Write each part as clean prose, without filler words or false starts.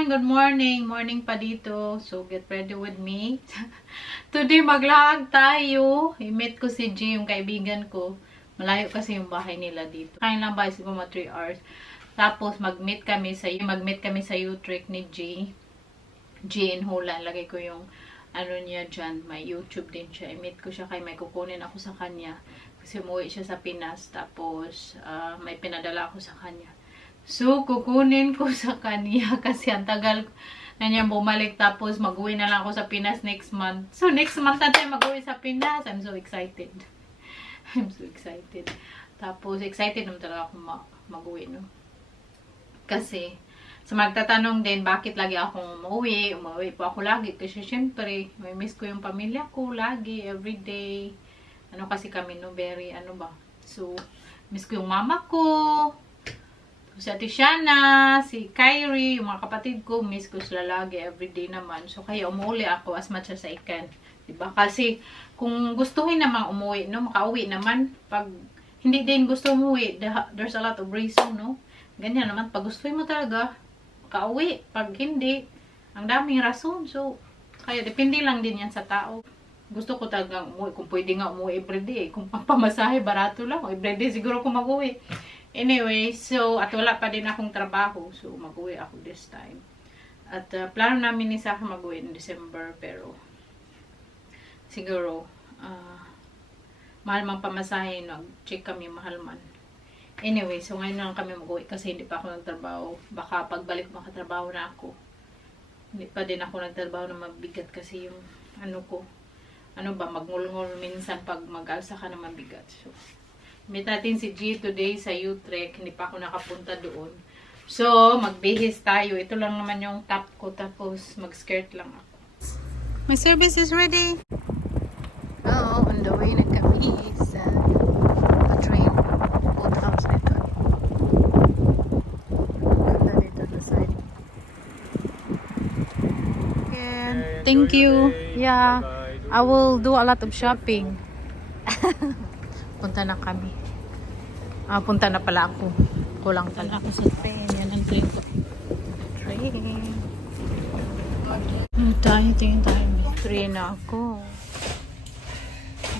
everyone! Good morning! Morning pa dito. So, get ready with me. Today, maglaag tayo. I-meet ko si G, yung kaibigan ko. Malayo kasi yung bahay nila dito. Kain lang ba? Siguro mga 3 hours. Tapos, mag-meet kami sa U-Trek ni G. G in Holland. Lagay ko yung ano niya dyan. May YouTube din siya. I-meet ko siya kay may kukunin ako sa kanya. Kasi umuwi siya sa Pinas. Tapos, may pinadala ako sa kanya. So, kukunin ko sa kanya kasi ang tagal na niya bumalik. Tapos, mag-uwi na lang ako sa Pinas next month. So, next month na tayo mag-uwi sa Pinas. I'm so excited. I'm so excited. Tapos, excited naman talaga ako mag-uwi, no? Kasi, sa magtatanong din, bakit lagi akong umuwi? Umuwi po ako lagi. Kasi, syempre, may miss ko yung pamilya ko lagi, everyday. Ano kasi kami, no? Very, ano ba? So, miss ko yung mama ko. Si Ate Shana, si Kyrie, yung mga kapatid ko, miss ko sila lagi, everyday naman. So, kaya umuwi ako as much as I can. Diba? Kasi, kung gustuhin naman umuwi, no? Makauwi naman. Pag hindi din gusto umuwi, there's a lot of reason, no? Ganyan naman. Pag gustuhin mo talaga, makauwi. Pag hindi, ang daming rason. So, kaya depende lang din yan sa tao. Gusto ko talaga umuwi. Kung pwede nga umuwi everyday. Kung pamasahe, barato lang. Everyday siguro ko mag-uwi. Anyway, so, at wala pa din akong trabaho. So, mag-uwi ako this time. At plano namin ni Saka mag-uwi in December. Pero, siguro, mahal mang pamasahe. Nag-check kami, mahal man. Anyway, so ngayon lang kami mag-uwi kasi hindi pa ako nagtrabaho. Baka pagbalik makatrabaho na ako. Hindi pa din ako nagtrabaho na mabigat kasi yung, ano ko, ano ba, magngul-ngul minsan pag mag-alsa ka na mabigat. So, meet natin si G today sa U-Trek. Hindi pa ako nakapunta doon. So, magbihis tayo. Ito lang naman yung top ko. Tapos, mag-skirt lang ako. My service is ready. Oo, on the way na kami sa train. Boathouse nito. Ganda dito na side. And thank you. Yeah, I will do a lot of shopping. Punta na kami. Punta na pala ako. Kulang pala ako sa train. Yan ang train ko. Train. Tingin tayo. Train na ako.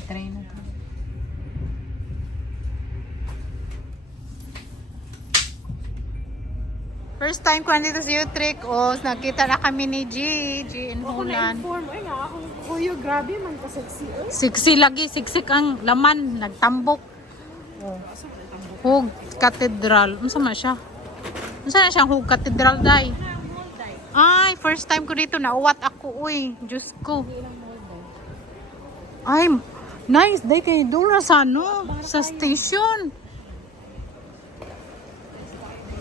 Train na tayo. First time ko nandito sa U-Trek. Nakita na kami ni G in Holland. Ako na-inform. Ay nga, ako. Kuyo, grabe man ka sexy. Siksi lagi. Siksik ang laman. Nagtambok. Hug Cathedral. Ano ma siya? Ano na siyang Hug Cathedral, day? Ay, first time ko dito. Nauwat ako, uy. Diyos ko. Ay, nice. Day kayo doon sa ano? Sa station.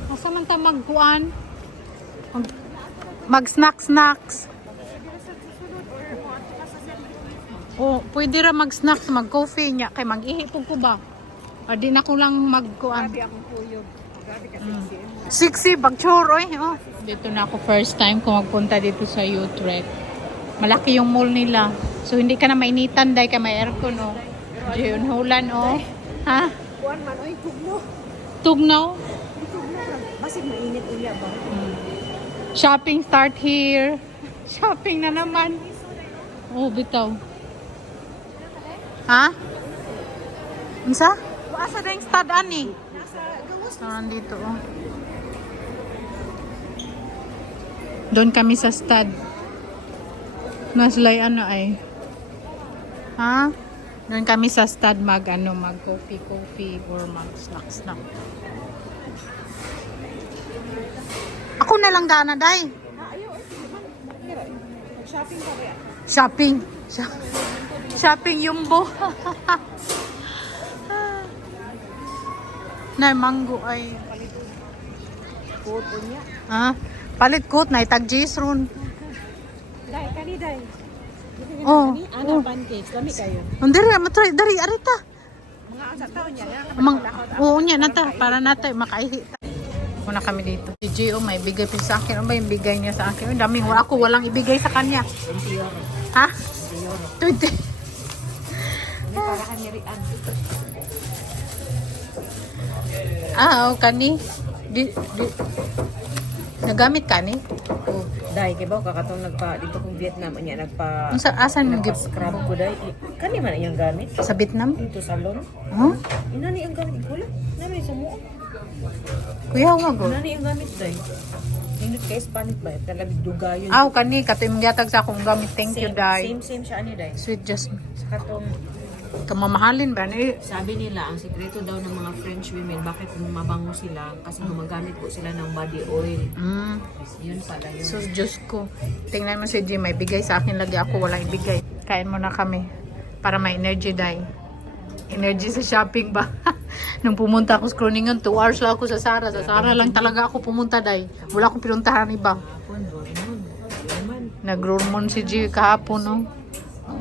Asa man ta magkuan? Mag-snacks. Oh, pwede ra mag-snacks, mag-coffee niya. Kay mag-ihipog ko ba? O, di na ko lang mag-kuan. Grabe akong kuyo. Grabe ka sexy. Siksi, bagchoroy. Oh. Dito na ako first time ko magpunta dito sa U-Trek. Malaki yung mall nila. So, hindi ka na mainitan dahil ka may aircon, oh. Diyon, Holland, oh. Ha? Kuan man, oy, tugno. Tugnaw? Basig mainit uya ba? Shopping start here. Shopping na naman. Oh, bitaw. Ha? Unsa? Asa na yung stud ani? Nasa gawas. Nandito, oh. Doon kami sa stud. Naslay ano ay. Ha? Doon kami sa stud mag coffee or mag snacks. Ako na lang gana, day. Ayaw, mag-shopping ka ba? Shopping. Shopping Yumbo. Nay, mango ay. Coat niya. Ha? Palit coat na itag J's ron. Dai, kani dai. Oh. Ana pancakes, lami kayo. Dari, matry, dari, arita. Mga asa taon niya. Oo niya, nata. Para natin, makaihi. Muna kami dito. Si Gio, may bigay pa sa akin. Ano ba yung bigay niya sa akin? Daming ako, walang ibigay sa kanya. Ha? 20. Para kanirian. Kani. Nagamit ka ni? Dai, kay ba kakatong dito kong Vietnam niya Asan mo scrub ko dai. Kani man iyang gamit sa Vietnam? dito salon. Huh? Ina ni ang gamit ko lang. Nami sa mo. Kuya nga go. Ina ni ang gamit dai. Indot kay Spanish ba? Talaga dugayon. Aw kani kato imong gihatag sa akong gamit. Thank you, Day. Same siya ani dai. Sweet jasmine. Sa katong Kamamahalin ba ni? sabi nila ang sekreto daw ng mga French women bakit mabango sila kasi gumagamit po sila ng body oil. Yun pala yun. So, Diyos ko. Tingnan mo si Jim, may bigay sa akin lagi. Ako walang ibigay. Kain mo na kami. Para may energy, Day. Energy sa shopping ba? Nung pumunta ako sa Kroningen, 2 hours lang ako sa Sara. Sa Sara lang talaga ako pumunta, Day. Wala akong pinuntahan iba. Hapon, Roman. Nag-Roman si G kahapon, no?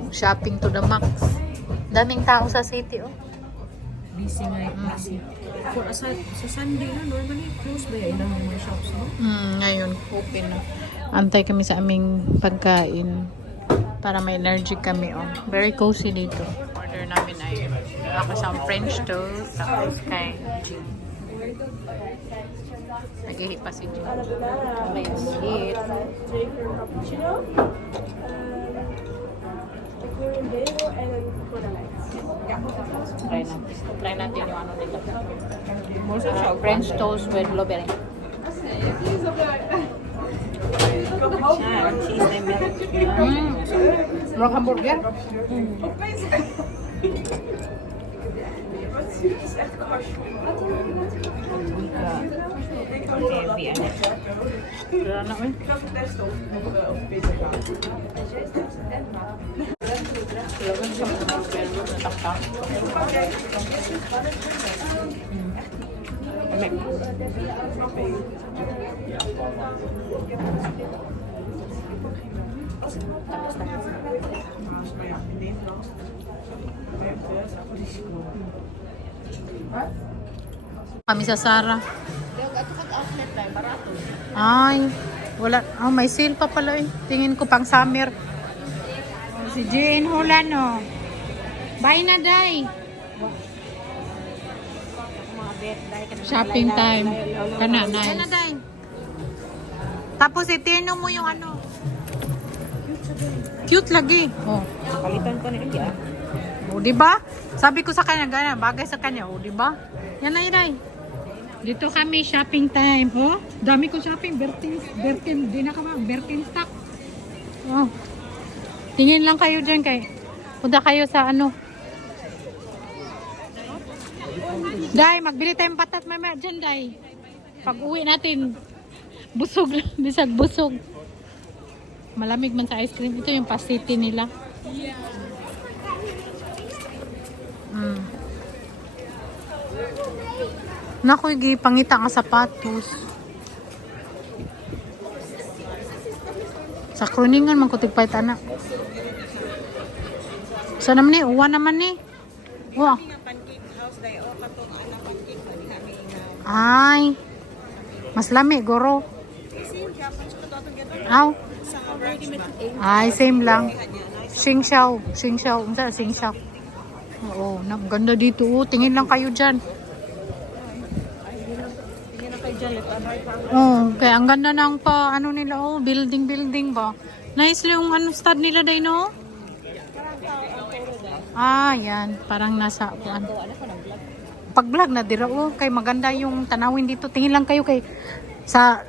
Shopping to the max. Daming tao sa city, oh. Busy nga busy. For aside, sa Sunday na, normally close ba yung ilang mga shops, no? Ngayon, open na. Antay kami sa aming pagkain para may energy kami, oh. Very cozy dito. Order namin ay ako sa French toast, tapos kay Jim. Naghihi pa si Jim. May sweet. Try natin yung ano nila. French toast with blueberry. Rock hamburger? Heavy, ano? Wala na, eh. Lagan siya mga velvet na taktak. Kami sa Sara. Ay, wala. Oh, may sale pa pala eh. Tingin ko pang summer. Oh, si Jane Hula, no. Bye na, Day. Shopping time. Kana, nice. Kana, Day. Tapos itino mo yung ano. Cute lagi. Oh. Palitan ko na iya. O, di ba? Sabi ko sa kanya, gana, bagay sa kanya. O, di ba? Yan na, Iray. Dito kami, shopping time. Oh, dami ko shopping. Bertin, di na ka ba? Bertin stock. Oh. Tingin lang kayo dyan kay. Punta kayo sa ano. Day, magbili tayong patat mamaya dyan, Day. Pag uwi natin, busog, bisag busog. Malamig man sa ice cream. Ito yung pasiti nila. Naku, pangita nga sapatos. Sa Kroningen man ko tigpait anak. Sa naman ni, uwa naman ni. Uwa. Ay. Mas lami, goro. Aw. Ay, same lang. Singshaw. Singshaw. Unsa singshaw? Oo, ganda dito. Oh, tingin lang kayo dyan. Oh, kaya ang ganda ng pa, ano nila, oh, building ba? Nice yung ano, stud nila day, no? Ah, yan. Parang nasa, pag-vlog na dira, oh, kay maganda yung tanawin dito. Tingin lang kayo kay, sa,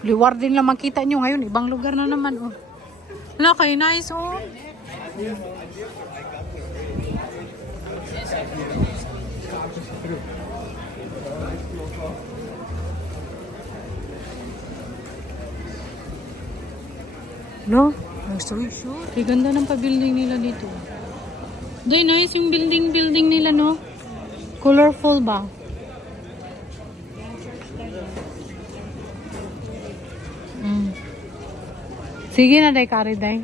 liwar din lang makita nyo ngayon. Ibang lugar na naman, oh. Wala, kay nice, oh. No? Ang ganda ng pa-building nila dito. Day, nice yung building nila, no? Colorful ba? Sige na, Day, kari, Day.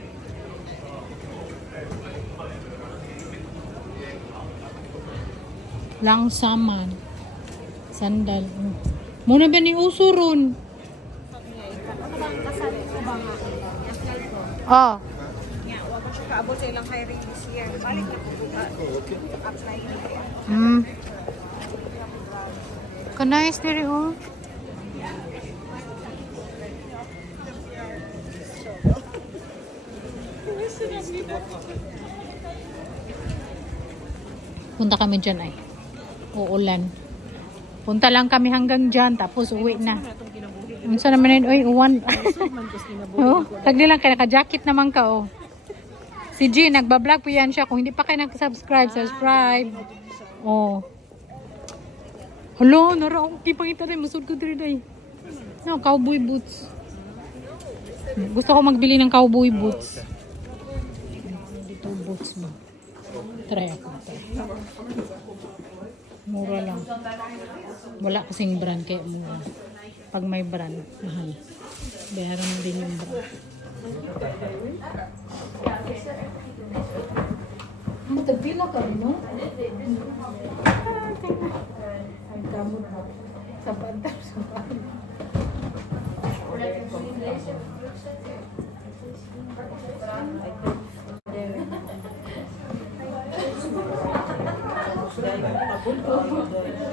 Langsaman. Sandal. Muna ba ni usuron? Oh. Yeah, wag mo siya kaabot sa ilang hiring this year. Balik na po apply. Kanais diri, oh. Punta kami dyan ay. Uulan. Punta lang kami hanggang dyan, tapos uwi na. Unsa naman yun? Uy, uwan. Oh, tagdi lang kaya naka-jacket naman ka, oh. Si G, nagbablog po yan siya. Kung hindi pa kayo nag-subscribe, subscribe. Oh. Hello, nara akong kipangita na. Masud ko dito ay. No, cowboy boots. Gusto ko magbili ng cowboy boots. Dito boots mo. Try ako. Mura lang. Wala kasing brand kaya mura. Pag may brand, mahal. Bayaran mo din yung brand. Ang tagpila ka rin, no? Ay, kamot mo. Sa bantar, sa bantar.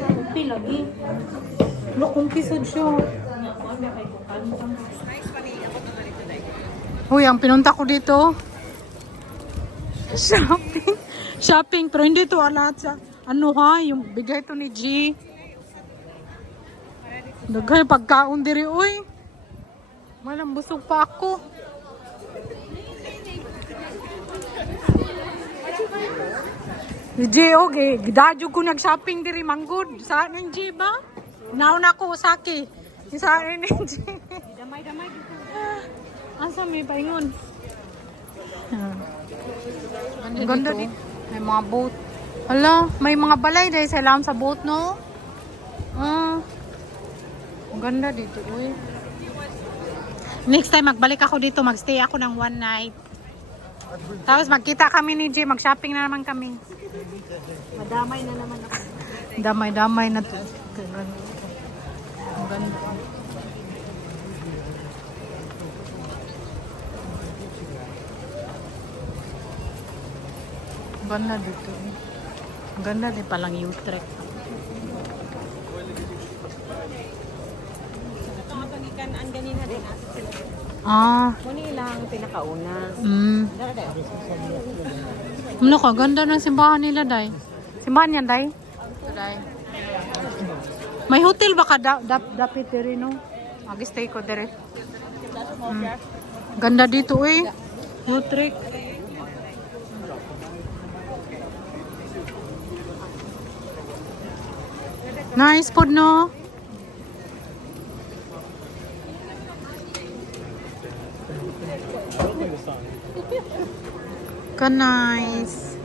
Kumpi lagi. Lo, kumpisod siya. Uy, ang pinunta ko dito. Shopping. Shopping. Pero hindi to alat sa ano ha, yung bigay to ni G. Daghay pagkaon diri, uy. Malang busog pa ako. Si G, okay. Gidadyo ko nag-shopping diri, manggod. Saan yung G ba? Nauna ko, Osaki. Saan yung G? Damay-damay dito. Asa may paingon? Ang ganda dito. May mga boat. Hala, may mga balay dahil sa ilam sa boat, no? Ang ganda dito, uy. Next time, magbalik ako dito. Magstay ako ng one night. Tapos magkita kami ni Jay. Mag-shopping na naman kami. Madamay na naman ako. Damay-damay na to. Ang ganda. Ang ganda dito. Ang ganda din palang U-Trek. Ang ganina din asa sila. Ah. Muni lang pinakauna. Ano ka? Ganda ng simbahan nila, Day. Simbahan yan, Day? Day. May hotel ba ka? Dapit rin, no? Mag-stay ko dire. Ganda dito, eh. U-Trek. Nice food, no? Ka nice.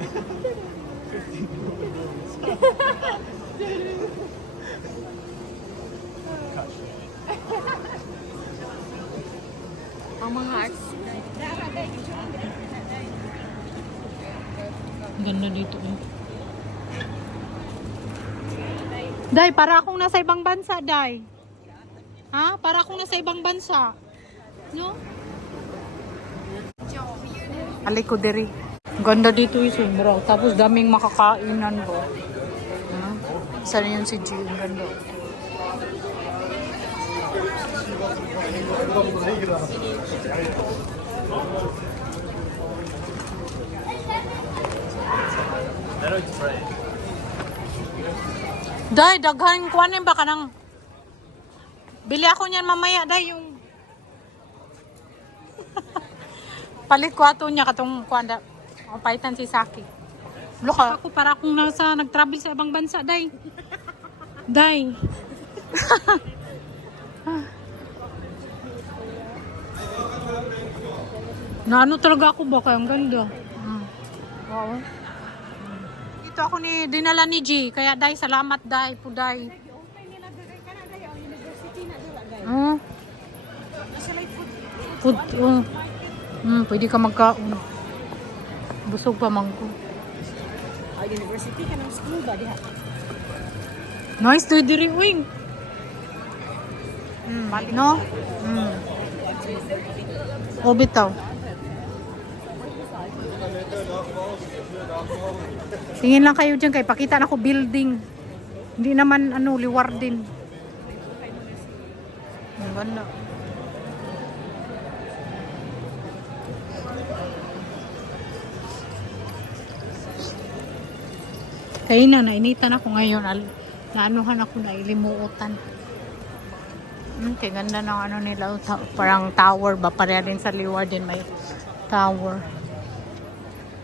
Ang mga arts. Ganda dito, eh. Day, para akong nasa ibang bansa, Day. Ha? Para akong nasa ibang bansa. No? Alay ko diri. Ganda dito yung sobra. Tapos daming makakainan ko. Saan yun si G? Ang ganda. Day, daghan kuanin ba ka ng... Bili ako niyan mamaya, Day, yung... Palit ko ato niya katong kuanda. O, paitan si Saki. Look ako para akong nag-travel sa ibang bansa, Day. Day. Na ano talaga ako ba? Kaya ang ganda. Wow. Dito ako dinala ni G. Kaya, Day, salamat, Day. Puday. Food. Pwede ka magkaon. Busog pa man ko. University ka ng school ba diha? Nice to diri wing. No? O bitaw. Tingin lang kayo dyan kay pakita na ko building. Hindi naman liwar din. Ang ganda. Ayun na, nainitan ako ngayon. Naanuhan ako, nailimuutan. Kaya ganda ng ano nila. Parang tower ba? Pareha din sa Liward din may tower.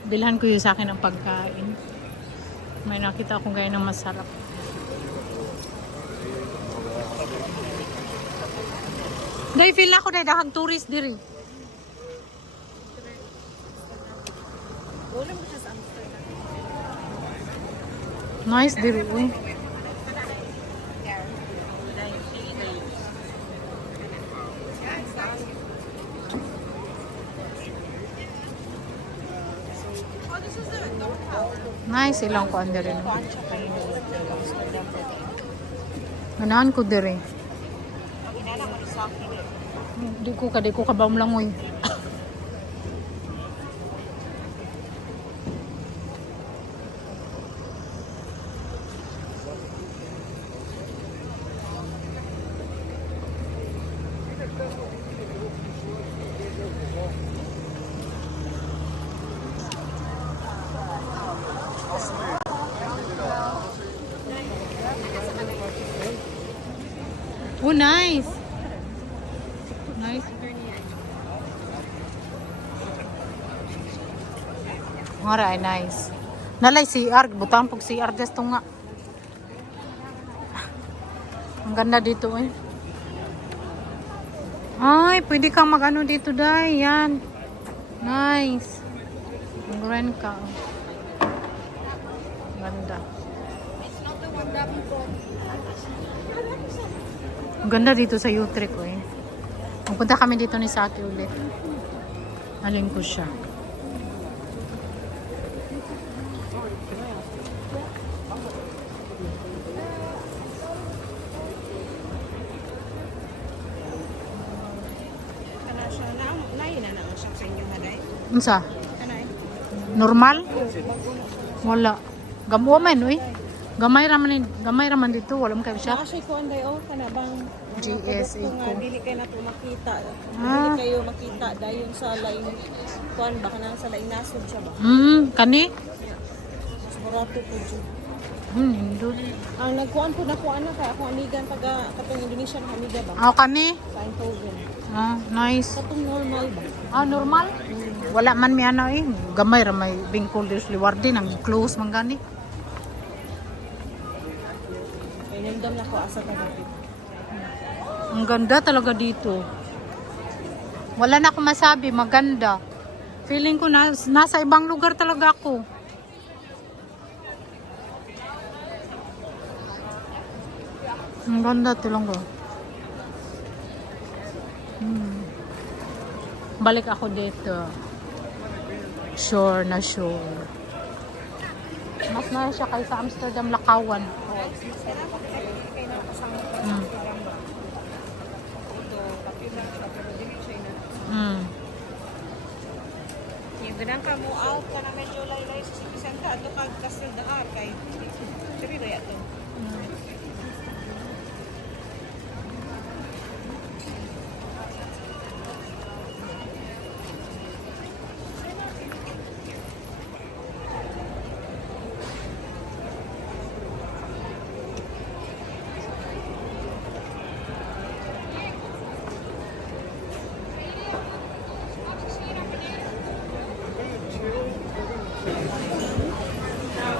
Bilhan ko yung sa akin ng pagkain. May nakita akong gaya ng masarap. Dahil feel na ako dahil dahang tourist diri. Nice diri. Uy. Nice ilang ko under rin. Ganahan ko diri. Di ko kabam lang uy. Oh, nice. Nice. Alright, nice. Nalay CR, butang pag CR just nga. Ang ganda dito eh. Ay, pwede kang mag-ano dito dai, yan. Nice. Ang grand ka. Ganda. Ang ganda dito sa Utrecht ko eh. Magpunta kami dito ni Saki ulit. Alin ko siya. Unsa? Normal? Wala. Gamuman uy. Gamay raman dito, wala mo kayo siya. Kasi ko anday kana bang GSA ko. dili kay nato makita. Dili kayo makita dayon sa laing kuan baka nang sa laing nasod siya ba. Kani? Mas barato po jud. Nindot. Ang nagkuan po na ko ana kay ako amigan taga katong Indonesia na amiga ba. Kani? Sa Eindhoven. Nice. Katong normal ba. Normal? Wala man mi ana eh. Gamay ra may bingkol dis liwardin ang close man gani. Inindam na ko asa ta dito. Ang ganda talaga dito. Wala na akong masabi, maganda. Feeling ko nasa ibang lugar talaga ako. Ang ganda talaga. Balik ako dito. Shore na shore. Mas na siya kaysa Amsterdam, Lakawan. Ganang ka mo out ka na medyo laylay sa Santa ato kag Castel Dahar kay sabi ba yato.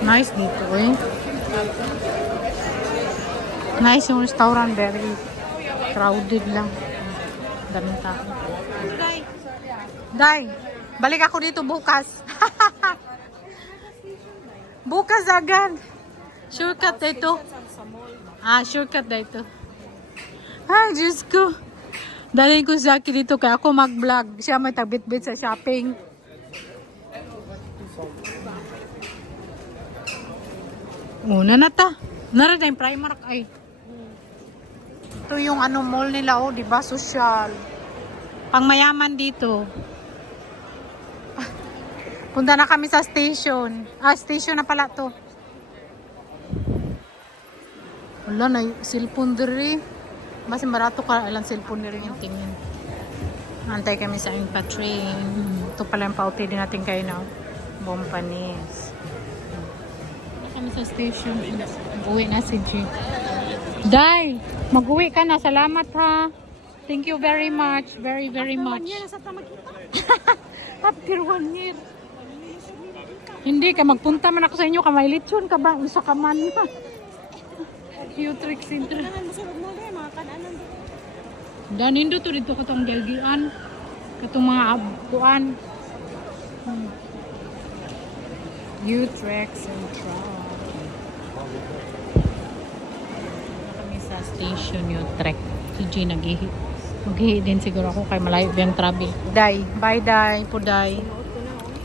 Nice dito eh. Nice yung restaurant, very crowded lang. Daming tao. Day, balik ako dito bukas. Bukas agad. Shortcut dito. Shortcut dito. Ay, Diyos ko. Dalhin ko sa akin dito kaya ako mag-vlog. Siya may tagbit-bit sa shopping. Una na ta. Nara na yung Primark ay. Ito yung ano mall nila di ba? Social. Pang mayaman dito. Punta na kami sa station. Station na pala to. Wala na, cellphone diri. Mas barato ka ilang cellphone diri yung tingin. Antay kami sa Inpa train. Ito pala yung pauti din natin kayo na. Bompanis. kami sa station. Uwi na si G. Day, mag-uwi ka na. Salamat ha. Thank you very much. Very, very much. After 1 year. Hindi ka, magpunta man ako sa inyo. Kamay lechon ka ba? Isa ka man. Q-Trick Center. Danindo to dito katong galgian. Katong mga abuan. U-Trek Central. Kami sa station U-Trek. Si G naghihi. Maghihi din siguro ako kay malayo biyang travel. Day. Bye, Day. Puday.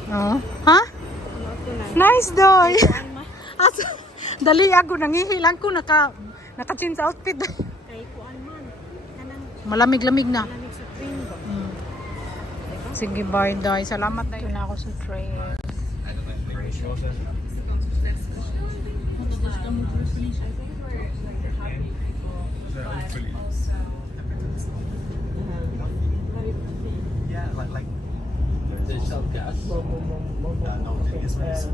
Oh. Ha? Nice, Day. Dali ako. Nangihilang ko. Naka-change outfit. Malamig-lamig na. Sige, bye, Day. Salamat, Day. Ito na ako sa train. Yeah, like they sell gas. No, this one is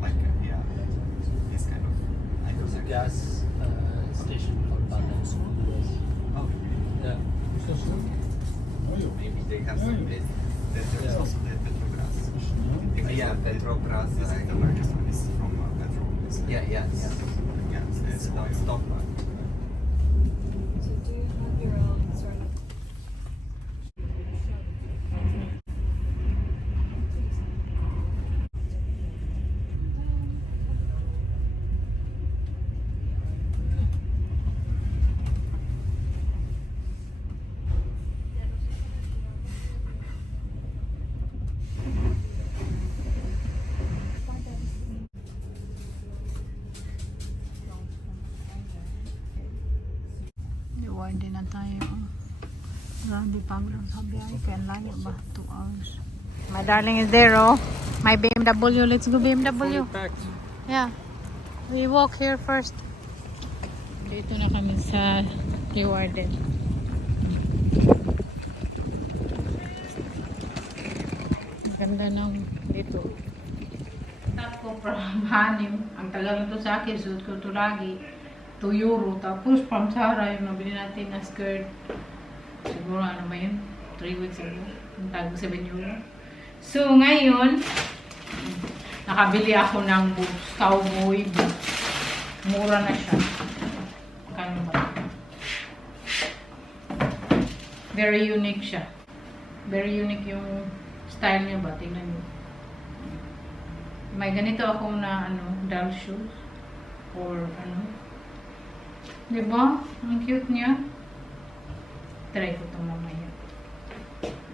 like yeah, this kind of. I don't know. Gas station called Balance. Oh, Yeah. maybe they have some bit. There's also the Petrobras. Yeah, Petrobras. The largest one is from Petrobras. Yeah, yeah, yeah. Yeah, it's non-stop one. Reward din na tayo. Grabe pagod sa biyahe. Kaya layo ba? 2 hours. My darling is there, oh. My BMW. Let's go BMW. Yeah. We walk here first. Dito na kami sa Rewarded. Maganda ng dito. Tap ko from Hanim. Ang tagal nito sa akin. Suot ko ito lagi. 2 euro. Tapos from Zara, yung nabili natin na skirt. Siguro ano ba yun? 3 weeks ago. Yung tago 7 euro. So ngayon, nakabili ako ng boots. Cowboy boots. Mura na siya. Kano ba? Very unique siya. Very unique yung style niya ba? Tingnan niyo. May ganito ako na doll shoes. Or diba? Ang cute niya. Try ko itong mamaya.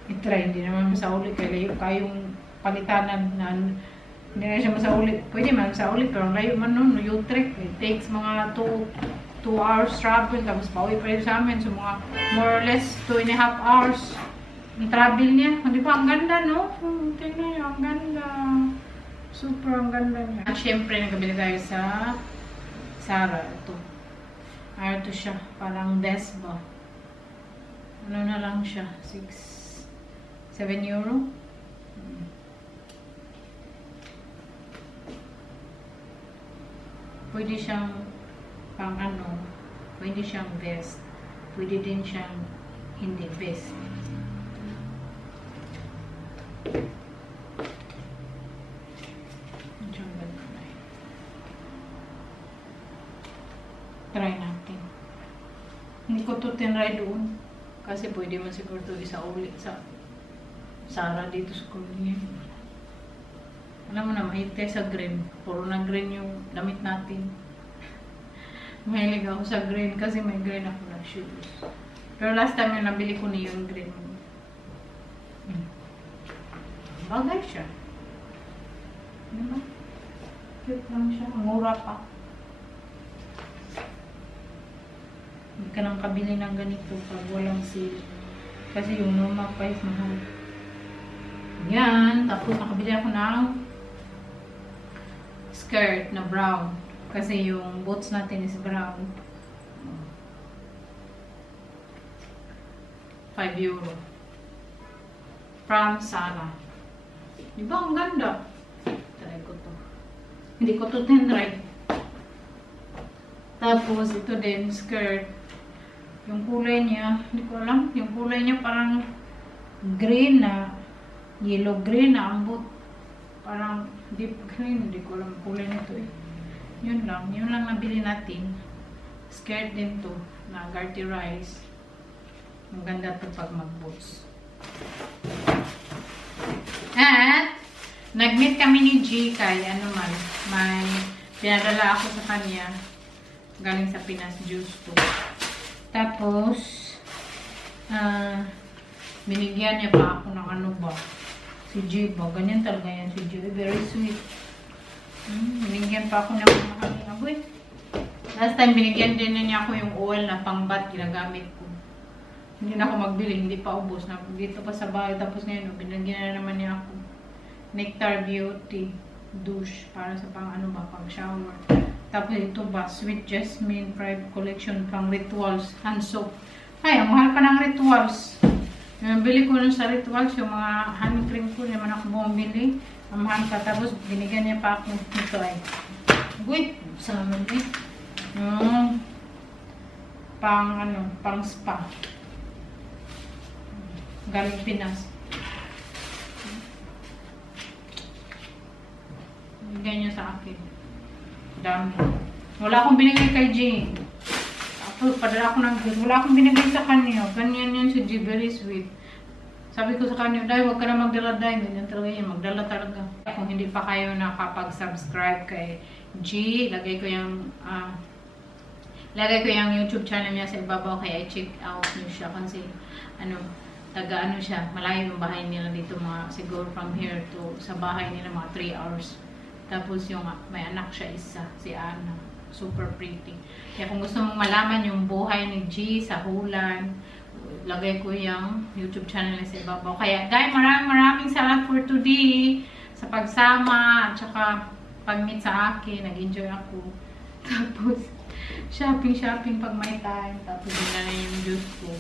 I-try. Hindi naman masauli. Kaya layo kayong palitanan na hindi na siya masauli. Pwede man masauli. Pero layo man nun. U-Trek. It takes mga 2 hours travel. Tapos pauwi pa rin sa amin. So mga more or less 2.5 hours ang travel niya. Di ba? Ang ganda, no? Tingnan niyo. Ang ganda. Super ang ganda niya. At syempre, nagkabili tayo sa Zara. Ito. Ito siya. Parang desk ba? Ano na lang siya? 7 euro? Pwede siyang pang pwede siyang vest. Pwede din siyang hindi vest. Try natin. Hindi ko to tinry doon. Kasi pwede man siguro to isa ulit sa Zara dito sa Korea. Alam mo na, mahite sa green. Puro na green yung damit natin. Mahilig ako sa green kasi may green ako na shoes. Pero last time yung nabili ko niya yung green. Bagay siya. Diba? Cute lang siya. Mura pa. Hindi ka nang kabili ng ganito pag walang sale. Kasi yung normal price mahal. Yan. Tapos nakabili ako ng skirt na brown. Kasi yung boots natin is brown. 5 euro. From Zara. Diba? Ang ganda. ko to. Hindi ko to tinry. Tapos, ito din, skirt. Yung kulay niya, hindi ko alam. Yung kulay niya parang green na, yellow green na ambot. Parang deep green. Hindi ko alam kulay nito eh. Yun lang nabili natin. Skirt din to, na garterize. Maganda to pag mag-boots. At, nag-meet kami ni G kay may pinadala ako sa kanya galing sa Pinas Juice to. Tapos binigyan niya pa ako ng si G ba, ganyan talaga yan si G, very sweet. Binigyan pa ako ng mga aboy. Last time binigyan din niya ako yung oil na pangbat ginagamit ko. Hindi na ako magbili, hindi pa ubos na dito pa sa bahay. Tapos ngayon binigyan na naman niya ako Nectar Beauty douche para sa pang pang shower. Tapos ito ba, Sweet Jasmine Private Collection pang rituals, hand soap. Ay, ang mahal pa ng rituals. Bili ko nun sa rituals, yung mga hand cream ko, naman ako bumili. Ang mahal pa. Tapos binigyan niya pa ako nito ay. Wait, sama eh. Pang spa. Galing Pinas. Bigyan niya sa akin. Dami. Wala akong binigay kay Jane. Padala ako ng good. Wala akong binigay sa kanya. Ganyan yan si G. Very sweet. Sabi ko sa kanya, Day, huwag ka na magdala, Day. Ganyan talaga yan. Magdala talaga. Kung hindi pa kayo nakapag-subscribe kay G, lagay ko yung YouTube channel niya sa ibabaw. Kaya i-check out niyo siya. Kasi, siya. Malayo yung bahay nila dito. Siguro from here to sa bahay nila mga 3 hours. Tapos yung may anak siya isa, si Ana. Super pretty. Kaya kung gusto mong malaman yung buhay ni G sa Hulan, lagay ko yung YouTube channel na sa ibabaw. Kaya guys, maraming salamat for today sa pagsama at saka pag-meet sa akin. Nag-enjoy ako. Tapos shopping pag may time. Tapos yun na yung juice ko.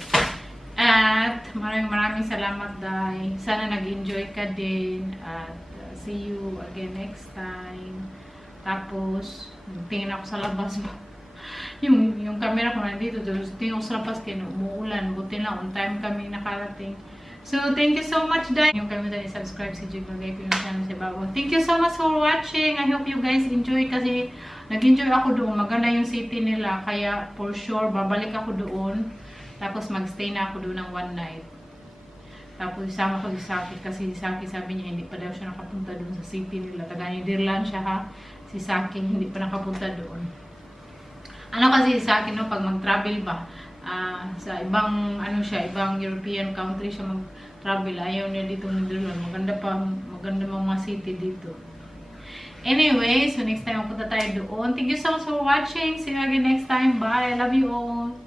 At maraming salamat dahil sana nag-enjoy ka din at see you again next time. Tapos tingin ako sa labas ba. yung camera ko nandito, tingin ako sa labas kaya umuulan. Buti lang, on time kami nakarating. So, thank you so much dahil yung kalimutan i-subscribe si Jig Magay ko yung channel sa bago. Thank you so much for watching. I hope you guys enjoy kasi nag-enjoy ako doon. Maganda yung city nila kaya for sure babalik ako doon. Tapos mag-stay na ako doon ng one night. Tapos isama ko si Saki kasi si Saki sabi niya hindi pa daw siya nakapunta doon sa city nila. Taga Netherlands siya ha. Si Saki hindi pa nakapunta doon. Kasi si Saki pag mag-travel ba sa ibang ibang European country siya mag-travel. Ayaw niya dito ng Netherlands. Maganda mga city dito. Anyway, so next time punta tayo doon. Thank you so much for watching. See you again next time. Bye. I love you all.